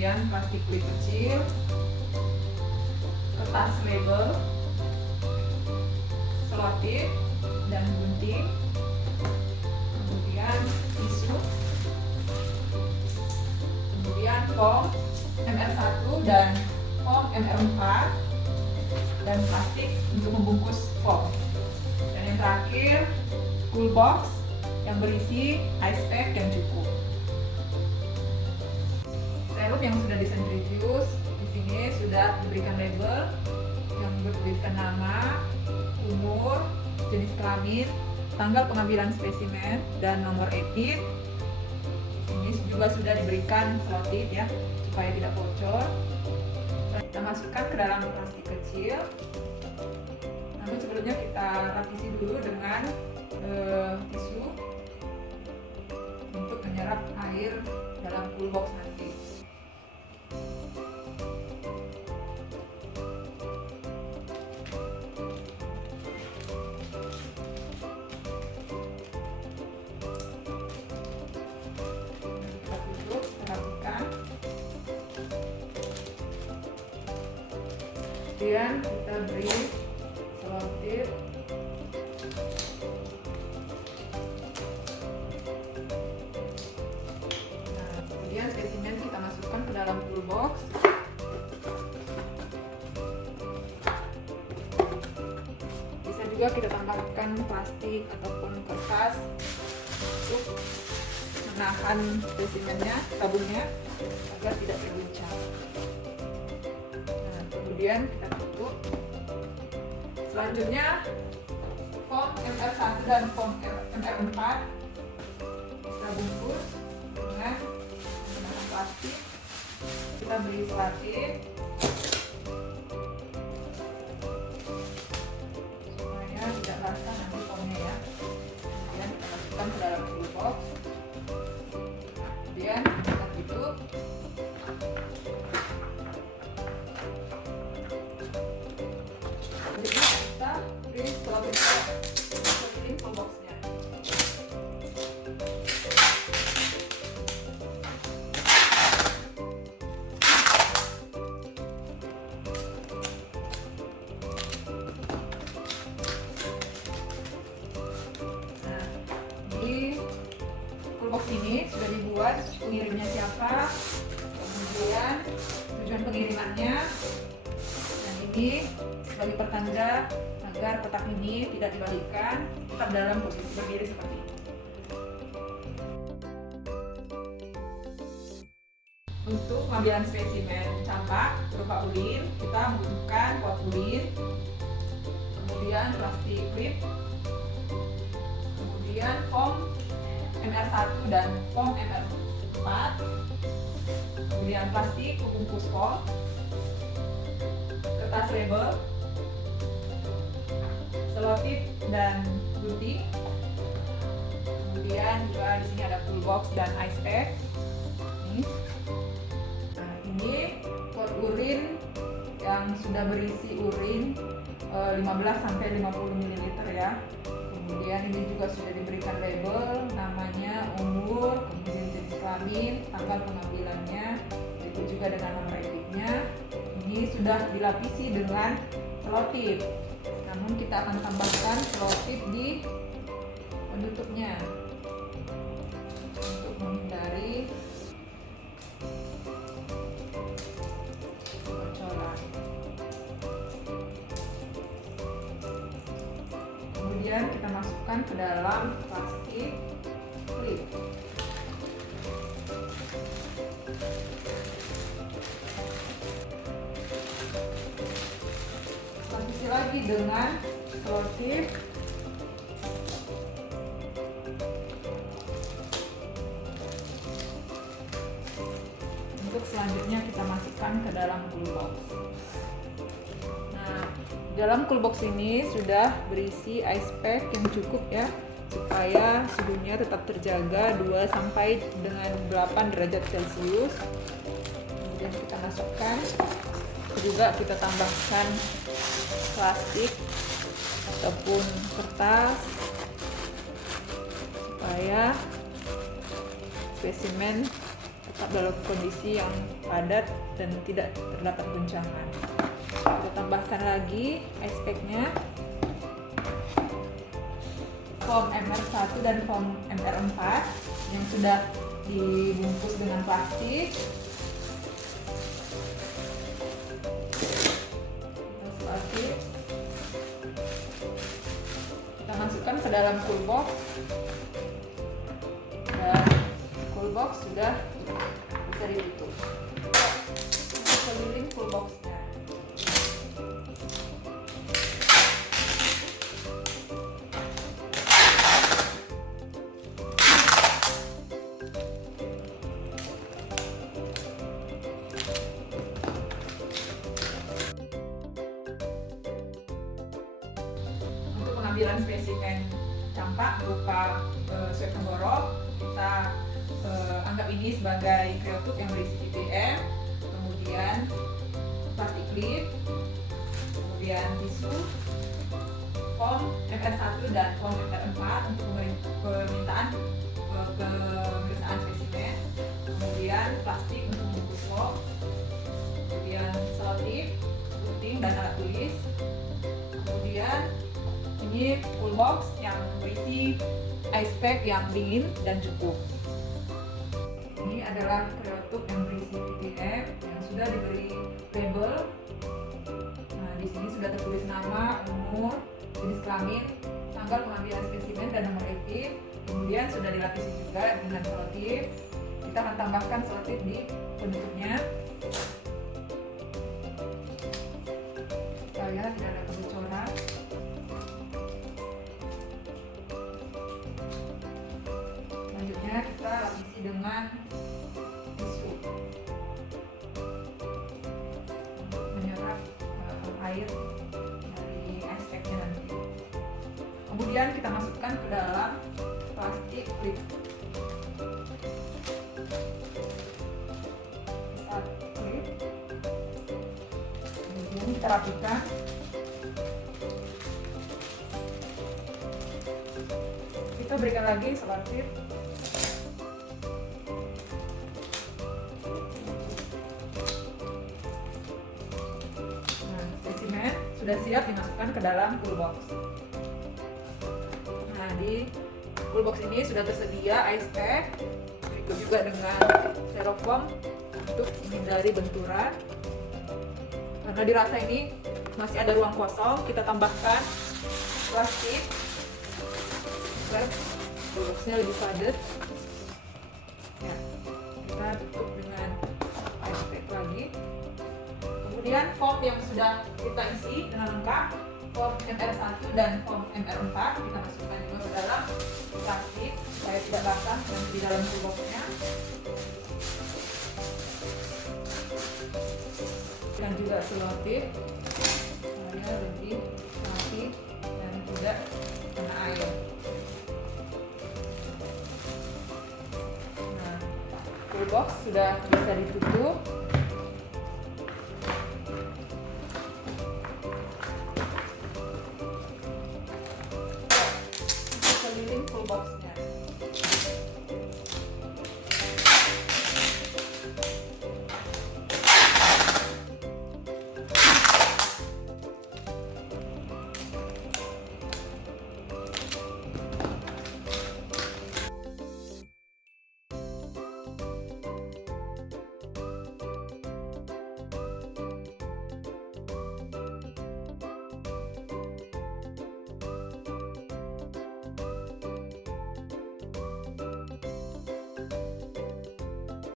kemudian plastik klip kecil, kertas label, selotip dan gunting, kemudian tisu, kemudian foam MR1 dan foam MR4, dan plastik untuk membungkus foam. Dan yang terakhir, cool box yang berisi ice pack yang cukup. Serum yang sudah disentrifuge di sini sudah diberikan label yang bertuliskan nama, umur, jenis kelamin, tanggal pengambilan spesimen, dan nomor EPIT. Ini juga sudah diberikan selotip ya, supaya tidak bocor. Kita masukkan ke dalam plastik kecil. Namun sebelumnya kita lapisi dulu dengan tisu untuk menyerap air dalam cool box nanti. Kita tutup, kita rapikan. Kemudian kita beri selotip. Kemudian spesimen kita masukkan ke dalam cool box. Bisa juga kita tambahkan plastik ataupun kertas untuk menahan spesimennya, tabungnya agar tidak terguncang. Nah, kemudian kita tutup. Selanjutnya foam MR1 dan foam MR4 kita bungkus dengan menggunakan plastik. Kita beri selotip supaya tidak basah nanti foamnya ya. Kemudian kita masukkan ke dalam cool box. Kemudian kita tutup. Selanjutnya kita beri selotip seperti ini cool boxnya. Box ini sudah dibuat pengirimnya siapa, kemudian tujuan pengirimannya, dan ini sebagai pertanda agar kotak ini tidak dibalikkan, tetap dalam posisi berdiri seperti ini. Untuk pengambilan spesimen campak berupa urin, kita membutuhkan pot urin, kemudian plastik klip, kemudian foam MR1 dan foam MR4, kemudian plastik pembungkus foam, kertas label, selotip dan gunting, kemudian juga di sini ada cool box dan ice pack. Nah, ini pot urin yang sudah berisi urin 15 sampai 50 ml ya. Kemudian ini juga sudah diberikan label, namanya, umur, kemudian jenis kelamin, tanggal pengambilannya, itu juga dengan nomor EPIT-nya. Ini sudah dilapisi dengan selotip. Namun kita akan tambahkan selotip di penutupnya untuk menghindari bocoran. Kemudian kita masukkan ke dalam plastik klip. Lapisi lagi dengan selotip. Untuk selanjutnya kita masukkan ke dalam cool box. Nah, dalam cool box ini sudah berisi ice pack yang cukup ya, supaya suhunya tetap terjaga 2 sampai dengan 8 derajat Celcius. Kemudian kita masukkan, juga kita tambahkan plastik ataupun kertas supaya spesimen dalam kondisi yang padat dan tidak terdapat guncangan. Kita tambahkan lagi ice pack-nya, foam MR1 dan foam MR4 yang sudah dibungkus dengan plastik. Kita masukkan ke dalam cool box, dan cool box sudah bisa ditutup. Kita keliling cool box-nya. Pengambilan spesimen campak berupa swab tenggorok, kita anggap ini sebagai kriotub yang berisi PPM, kemudian plastik clip, kemudian tisu, foam MR1 dan foam MR4 untuk permintaan pemeriksaan spesimen, kemudian plastik untuk membungkus swab, kemudian selotip, gunting dan alat tulis, kemudian ini full box yang berisi ice pack yang dingin dan cukup. Ini adalah kriotub yang berisi PPM yang sudah diberi label. Nah, di sini sudah tertulis nama, umur, jenis kelamin, tanggal pengambilan spesimen dan nomor EPI. Kemudian sudah dilapisi juga dengan selotip. Kita akan tambahkan selotip di penutupnya supaya tidak ada kebocoran. Selanjutnya kita lapisi dengan tisu untuk menyerap air dari ice pack-nya nanti. Kemudian kita masukkan ke dalam plastik clip. Kemudian kita rapikan. Kita berikan lagi selotip. Nah, spesimen sudah siap dimasukkan ke dalam cool box. Nah, di cool box ini sudah tersedia ice pack, berikut juga dengan styrofoam untuk menghindari benturan. Karena dirasa ini masih ada ruang kosong, kita tambahkan plastik. Boxnya lebih padat. Ya, kita tutup dengan ice pack lagi. Kemudian foam yang sudah kita isi dengan lengkap, foam MR1 dan foam MR4 kita masukkan juga ke dalam plastik supaya tidak basah dan di dalam boxnya. Dan juga selotip supaya lebih rapi dan tidak kena air. Cool box sudah bisa ditutup. Kita keliling cool box-nya.